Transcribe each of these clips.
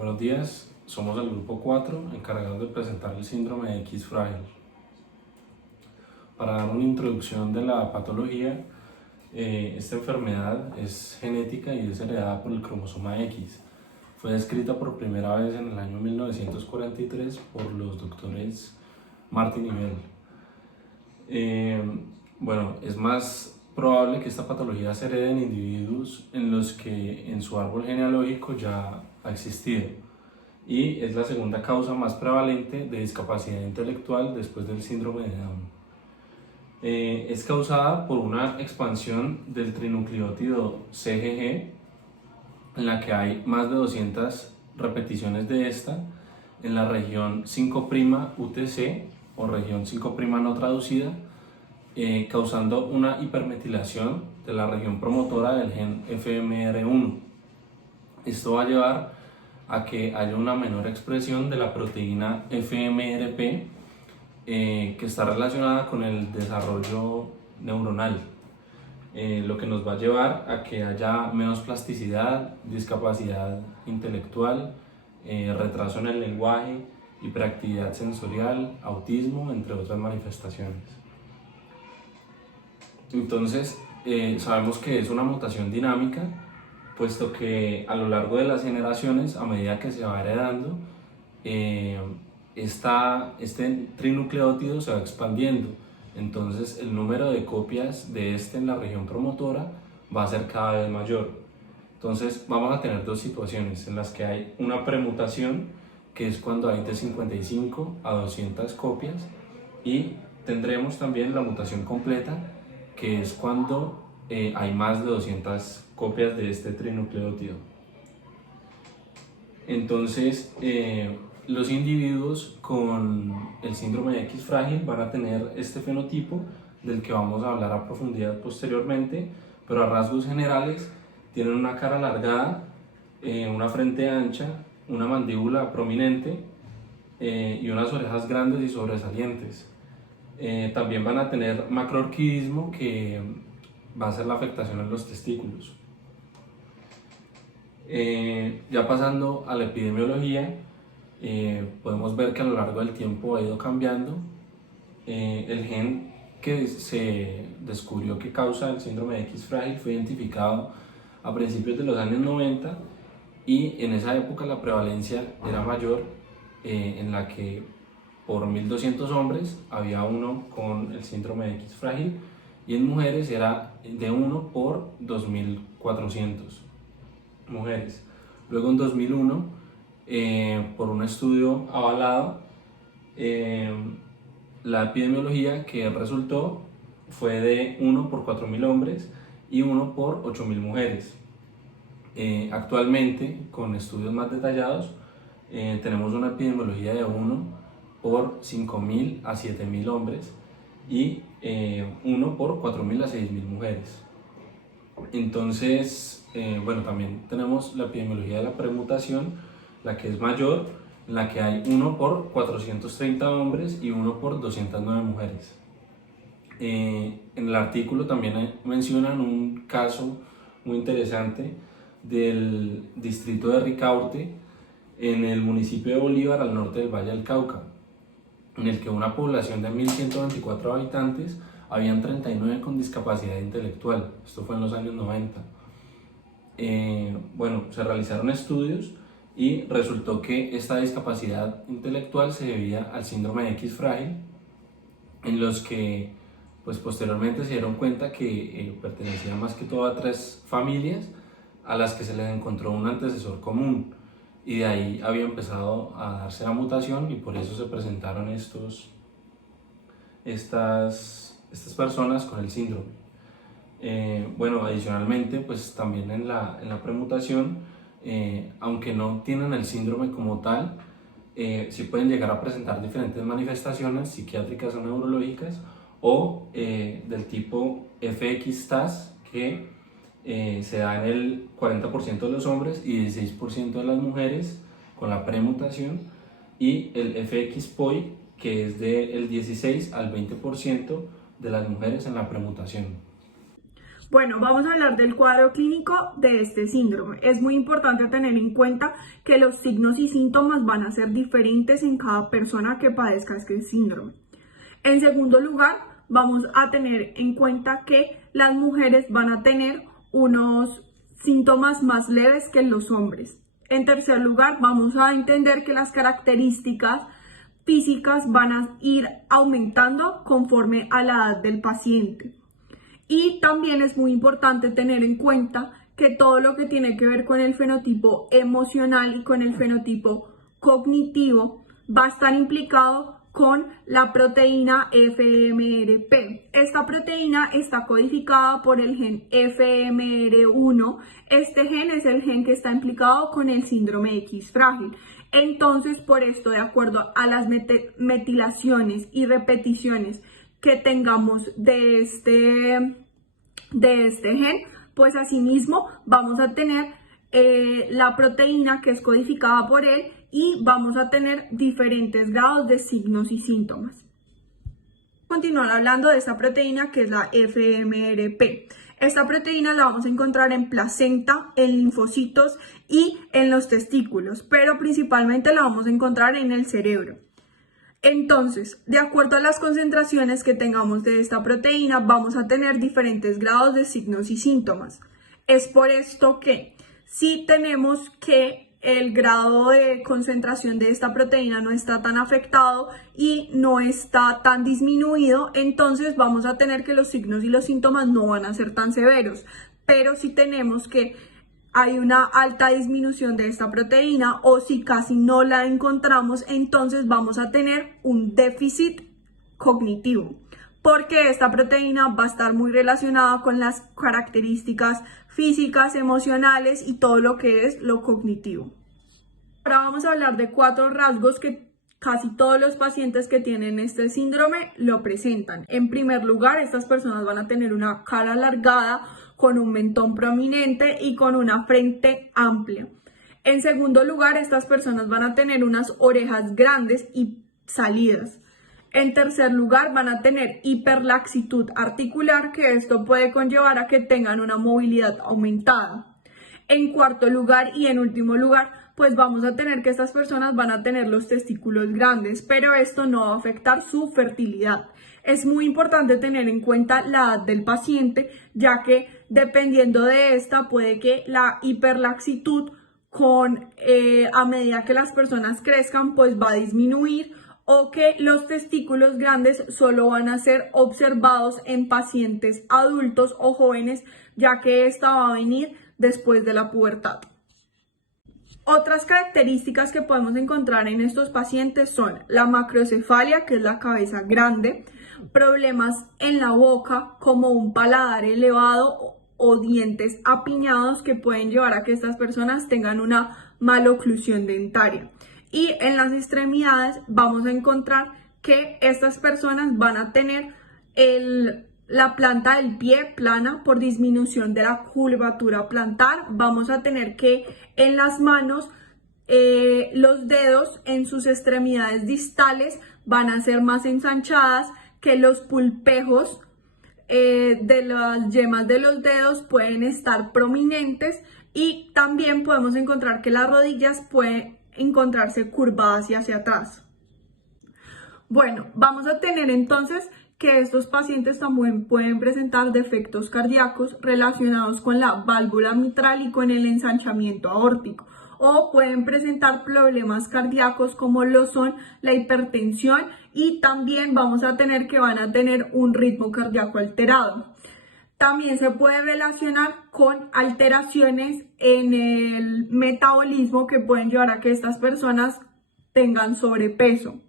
Buenos días, somos el grupo 4 encargados de presentar el síndrome de X frágil. Para dar una introducción de la patología, esta enfermedad es genética y es heredada por el cromosoma X. Fue descrita por primera vez en el año 1943 por los doctores Martin y Bell. Es más probable que esta patología se herede en individuos en los que en su árbol genealógico ya ha existido, y es la segunda causa más prevalente de discapacidad intelectual después del síndrome de Down. Es causada por una expansión del trinucleótido CGG, en la que hay más de 200 repeticiones de esta en la región 5' UTC o región 5' no traducida, causando una hipermetilación de la región promotora del gen FMR1. Esto va a llevar a que haya una menor expresión de la proteína FMRP, que está relacionada con el desarrollo neuronal, lo que nos va a llevar a que haya menos plasticidad, discapacidad intelectual, retraso en el lenguaje, hiperactividad sensorial, autismo, entre otras manifestaciones. Entonces, sabemos que es una mutación dinámica, puesto que a lo largo de las generaciones, a medida que se va heredando, este trinucleótido se va expandiendo. Entonces el número de copias de este en la región promotora va a ser cada vez mayor. Entonces vamos a tener dos situaciones en las que hay una premutación, que es cuando hay de 55 a 200 copias, y tendremos también la mutación completa, que es cuando hay más de 200 copias de este trinucleótido. Entonces, los individuos con el síndrome de X frágil van a tener este fenotipo del que vamos a hablar a profundidad posteriormente, pero a rasgos generales tienen una cara alargada, una frente ancha, una mandíbula prominente y unas orejas grandes y sobresalientes. También van a tener macroorquidismo, que va a ser la afectación en los testículos. Ya pasando a la epidemiología, podemos ver que a lo largo del tiempo ha ido cambiando. El gen que se descubrió que causa el síndrome de X frágil fue identificado a principios de los años 90, y en esa época la prevalencia era mayor, en la que por 1.200 hombres había uno con el síndrome de X frágil, y en mujeres era de 1 por 2.400 mujeres. Luego en 2001, por un estudio avalado, la epidemiología que resultó fue de 1 por 4.000 hombres y 1 por 8.000 mujeres. Actualmente, con estudios más detallados, tenemos una epidemiología de 1 por 5.000 a 7.000 hombres y 1 por 4.000 a 6.000 mujeres. Entonces, también tenemos la epidemiología de la premutación, la que es mayor, en la que hay 1 por 430 hombres y 1 por 209 mujeres. En el artículo también mencionan un caso muy interesante del distrito de Ricaurte, en el municipio de Bolívar, al norte del Valle del Cauca, en el que una población de 1.124 habitantes habían 39 con discapacidad intelectual. Esto fue en los años 90. Se realizaron estudios y resultó que esta discapacidad intelectual se debía al síndrome de X frágil, en los que posteriormente se dieron cuenta que pertenecían más que todo a 3 familias a las que se les encontró un antecesor común, y de ahí había empezado a darse la mutación, y por eso se presentaron estas personas con el síndrome. Adicionalmente, también en la premutación, aunque no tienen el síndrome como tal, sí pueden llegar a presentar diferentes manifestaciones psiquiátricas o neurológicas, o del tipo FX-TAS, que se da en el 40% de los hombres y 16% de las mujeres con la premutación, y el FX-POI, que es del 16 al 20% de las mujeres en la premutación. Bueno, vamos a hablar del cuadro clínico de este síndrome. Es muy importante tener en cuenta que los signos y síntomas van a ser diferentes en cada persona que padezca este síndrome. En segundo lugar, vamos a tener en cuenta que las mujeres van a tener unos síntomas más leves que los hombres. En tercer lugar, vamos a entender que las características físicas van a ir aumentando conforme a la edad del paciente. Y también es muy importante tener en cuenta que todo lo que tiene que ver con el fenotipo emocional y con el fenotipo cognitivo va a estar implicado con la proteína FMRP. Esta proteína está codificada por el gen FMR1. Este gen es el gen que está implicado con el síndrome X frágil. Entonces, por esto, de acuerdo a las metilaciones y repeticiones que tengamos de este gen, pues asimismo vamos a tener la proteína que es codificada por él y vamos a tener diferentes grados de signos y síntomas. Continuar hablando de esta proteína que es la FMRP. Esta proteína la vamos a encontrar en placenta, en linfocitos y en los testículos, pero principalmente la vamos a encontrar en el cerebro. Entonces, de acuerdo a las concentraciones que tengamos de esta proteína, vamos a tener diferentes grados de signos y síntomas. Es por esto que si tenemos que el grado de concentración de esta proteína no está tan afectado y no está tan disminuido, entonces vamos a tener que los signos y los síntomas no van a ser tan severos. Pero si tenemos que hay una alta disminución de esta proteína o si casi no la encontramos, entonces vamos a tener un déficit cognitivo, porque esta proteína va a estar muy relacionada con las características físicas, emocionales y todo lo que es lo cognitivo. Ahora vamos a hablar de 4 rasgos que casi todos los pacientes que tienen este síndrome lo presentan. En primer lugar, estas personas van a tener una cara alargada, con un mentón prominente y con una frente amplia. En segundo lugar, estas personas van a tener unas orejas grandes y salidas. En tercer lugar, van a tener hiperlaxitud articular, que esto puede conllevar a que tengan una movilidad aumentada. En cuarto lugar y en último lugar, pues vamos a tener que estas personas van a tener los testículos grandes, pero esto no va a afectar su fertilidad. Es muy importante tener en cuenta la edad del paciente, ya que dependiendo de esta puede que la hiperlaxitud a medida que las personas crezcan pues va a disminuir, o que los testículos grandes solo van a ser observados en pacientes adultos o jóvenes, ya que esta va a venir después de la pubertad. Otras características que podemos encontrar en estos pacientes son la macrocefalia, que es la cabeza grande, problemas en la boca como un paladar elevado o dientes apiñados que pueden llevar a que estas personas tengan una maloclusión dentaria. Y en las extremidades vamos a encontrar que estas personas van a tener la planta del pie plana por disminución de la curvatura plantar. Vamos a tener que en las manos los dedos en sus extremidades distales van a ser más ensanchadas, que los pulpejos de las yemas de los dedos pueden estar prominentes, y también podemos encontrar que las rodillas pueden encontrarse curvadas y hacia atrás. Bueno, vamos a tener entonces que estos pacientes también pueden presentar defectos cardíacos relacionados con la válvula mitral y con el ensanchamiento aórtico, o pueden presentar problemas cardíacos como lo son la hipertensión, y también vamos a tener que van a tener un ritmo cardíaco alterado. También se puede relacionar con alteraciones en el metabolismo que pueden llevar a que estas personas tengan sobrepeso.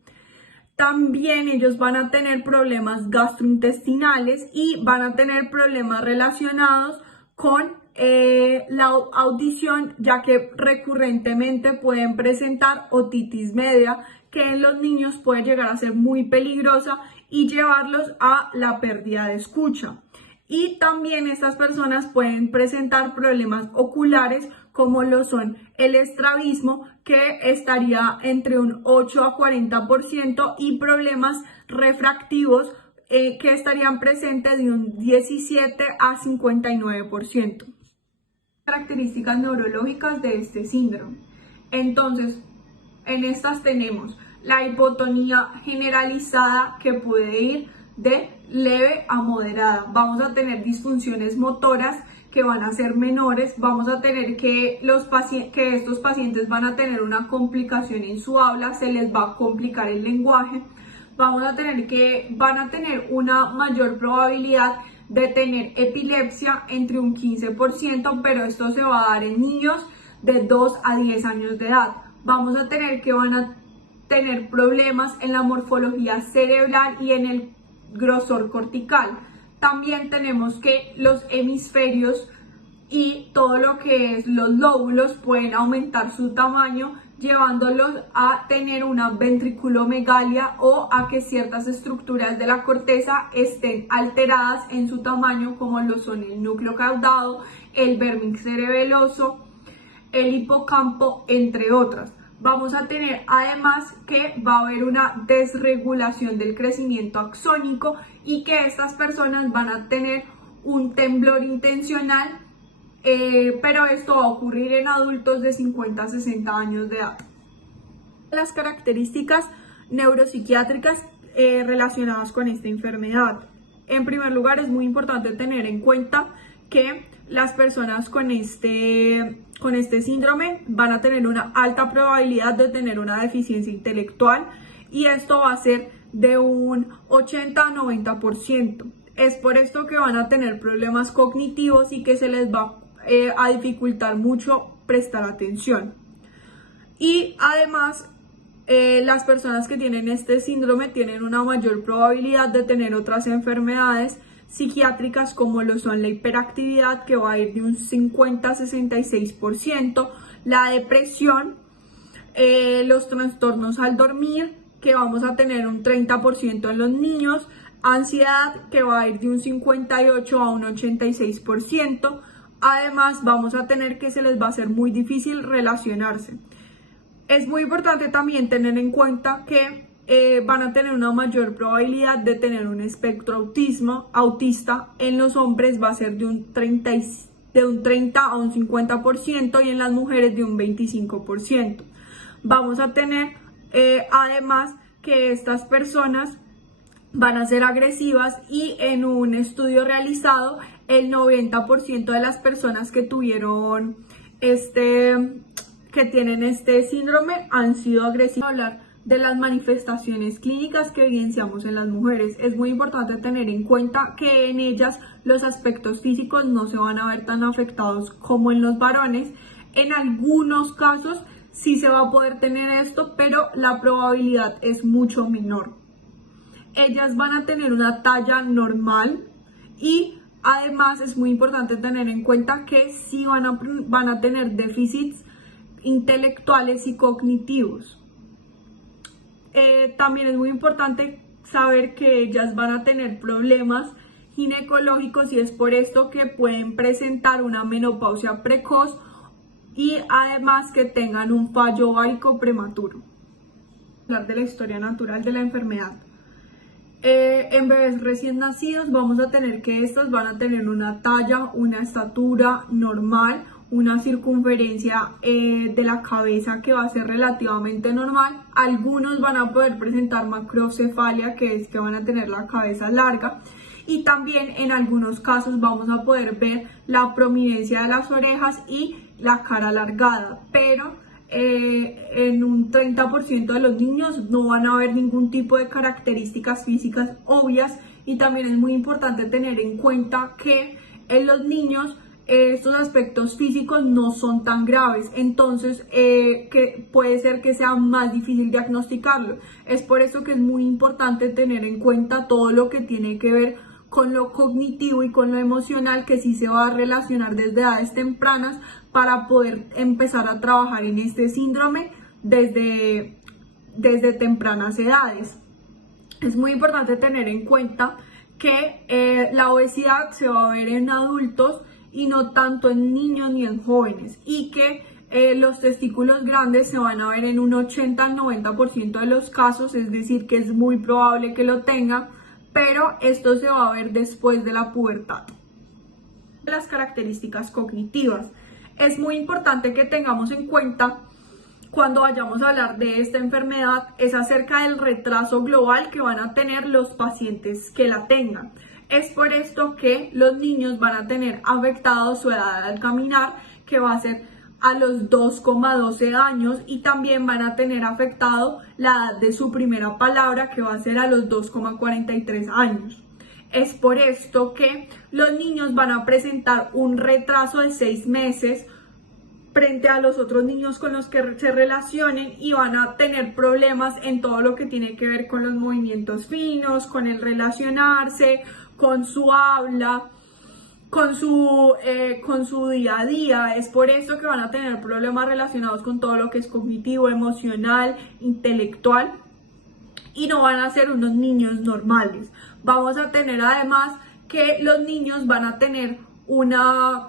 También ellos van a tener problemas gastrointestinales y van a tener problemas relacionados con la audición, ya que recurrentemente pueden presentar otitis media, que en los niños puede llegar a ser muy peligrosa y llevarlos a la pérdida de escucha. Y también estas personas pueden presentar problemas oculares como lo son el estrabismo, que estaría entre un 8 a 40%, y problemas refractivos que estarían presentes de un 17 a 59%. Características neurológicas de este síndrome. Entonces, en estas tenemos la hipotonía generalizada, que puede ir de leve a moderada. Vamos a tener disfunciones motoras que van a ser menores. Vamos a tener que estos pacientes van a tener una complicación en su habla, se les va a complicar el lenguaje. Vamos a tener que van a tener una mayor probabilidad de tener epilepsia, entre un 15%, pero esto se va a dar en niños de 2 a 10 años de edad. Vamos a tener que van a tener problemas en la morfología cerebral y en el grosor cortical. También tenemos que los hemisferios y todo lo que es los lóbulos pueden aumentar su tamaño, llevándolos a tener una ventriculomegalia o a que ciertas estructuras de la corteza estén alteradas en su tamaño, como lo son el núcleo caudado, el vértex cerebeloso, el hipocampo, entre otras. Vamos a tener además que va a haber una desregulación del crecimiento axónico y que estas personas van a tener un temblor intencional, pero esto va a ocurrir en adultos de 50 a 60 años de edad. Las características neuropsiquiátricas relacionadas con esta enfermedad. En primer lugar, es muy importante tener en cuenta que las personas con este síndrome van a tener una alta probabilidad de tener una deficiencia intelectual, y esto va a ser de un 80 a 90%. Es por esto que van a tener problemas cognitivos y que se les va a dificultar mucho prestar atención. Y además, las personas que tienen este síndrome tienen una mayor probabilidad de tener otras enfermedades psiquiátricas, como lo son la hiperactividad, que va a ir de un 50 a 66%, la depresión, los trastornos al dormir, que vamos a tener un 30% en los niños, ansiedad, que va a ir de un 58 a un 86%. Además, vamos a tener que se les va a hacer muy difícil relacionarse. Es muy importante también tener en cuenta que van a tener una mayor probabilidad de tener un espectro autista. En los hombres va a ser de un 30 a un 50% y en las mujeres de un 25%. Vamos a tener además que estas personas van a ser agresivas, y en un estudio realizado el 90% de las personas que tuvieron que tienen este síndrome han sido agresivas. Hablar de las manifestaciones clínicas que evidenciamos en las mujeres. Es muy importante tener en cuenta que en ellas los aspectos físicos no se van a ver tan afectados como en los varones. En algunos casos sí se va a poder tener esto, pero la probabilidad es mucho menor. Ellas van a tener una talla normal, y además es muy importante tener en cuenta que sí van a tener déficits intelectuales y cognitivos. También es muy importante saber que ellas van a tener problemas ginecológicos, y es por esto que pueden presentar una menopausia precoz y además que tengan un fallo ovárico prematuro. Hablar de la historia natural de la enfermedad. En bebés recién nacidos vamos a tener que estos van a tener una talla, una estatura normal, una circunferencia de la cabeza que va a ser relativamente normal. Algunos van a poder presentar macrocefalia, que es que van a tener la cabeza larga, y también en algunos casos vamos a poder ver la prominencia de las orejas y la cara alargada, pero en un 30% de los niños no van a haber ningún tipo de características físicas obvias. Y también es muy importante tener en cuenta que en los niños estos aspectos físicos no son tan graves, entonces que puede ser que sea más difícil diagnosticarlo. Es por eso que es muy importante tener en cuenta todo lo que tiene que ver con lo cognitivo y con lo emocional, que sí se va a relacionar desde edades tempranas, para poder empezar a trabajar en este síndrome desde tempranas edades. Es muy importante tener en cuenta que la obesidad se va a ver en adultos y no tanto en niños ni en jóvenes, y que los testículos grandes se van a ver en un 80 al 90% de los casos, es decir, que es muy probable que lo tenga, pero esto se va a ver después de la pubertad. Las características cognitivas. Es muy importante que tengamos en cuenta cuando vayamos a hablar de esta enfermedad es acerca del retraso global que van a tener los pacientes que la tengan. Es por esto que los niños van a tener afectado su edad al caminar, que va a ser a los 2,12 años, y también van a tener afectado la edad de su primera palabra, que va a ser a los 2,43 años. Es por esto que los niños van a presentar un retraso de 6 meses frente a los otros niños con los que se relacionen, y van a tener problemas en todo lo que tiene que ver con los movimientos finos, con el relacionarse, con su habla, con su día a día. Es por esto que van a tener problemas relacionados con todo lo que es cognitivo, emocional, intelectual, y no van a ser unos niños normales. Vamos a tener además que los niños van a tener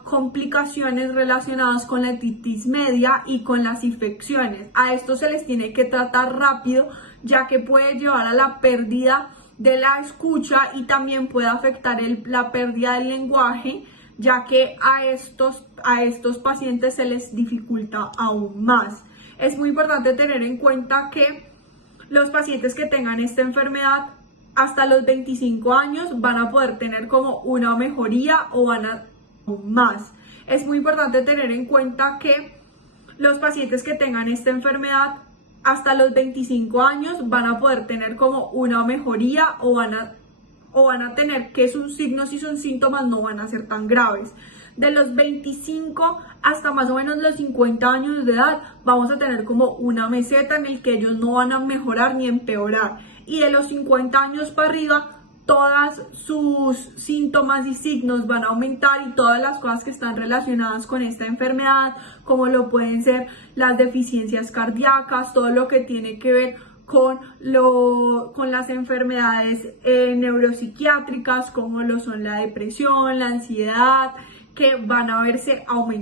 complicaciones relacionadas con la otitis media y con las infecciones. A esto se les tiene que tratar rápido, ya que puede llevar a la pérdida de la escucha y también puede afectar la pérdida del lenguaje, ya que a estos pacientes se les dificulta aún más. Es muy importante tener en cuenta que los pacientes que tengan esta enfermedad hasta los 25 años van a poder tener como una mejoría o van a aún más. Es muy importante tener en cuenta que los pacientes que tengan esta enfermedad hasta los 25 años van a poder tener como una mejoría o van a tener que sus signos y sus síntomas no van a ser tan graves. De los 25 hasta más o menos los 50 años de edad vamos a tener como una meseta en el que ellos no van a mejorar ni empeorar, y de los 50 años para arriba todos sus síntomas y signos van a aumentar, y todas las cosas que están relacionadas con esta enfermedad, como lo pueden ser las deficiencias cardíacas, todo lo que tiene que ver con las enfermedades neuropsiquiátricas, como lo son la depresión, la ansiedad, que van a verse aumentadas.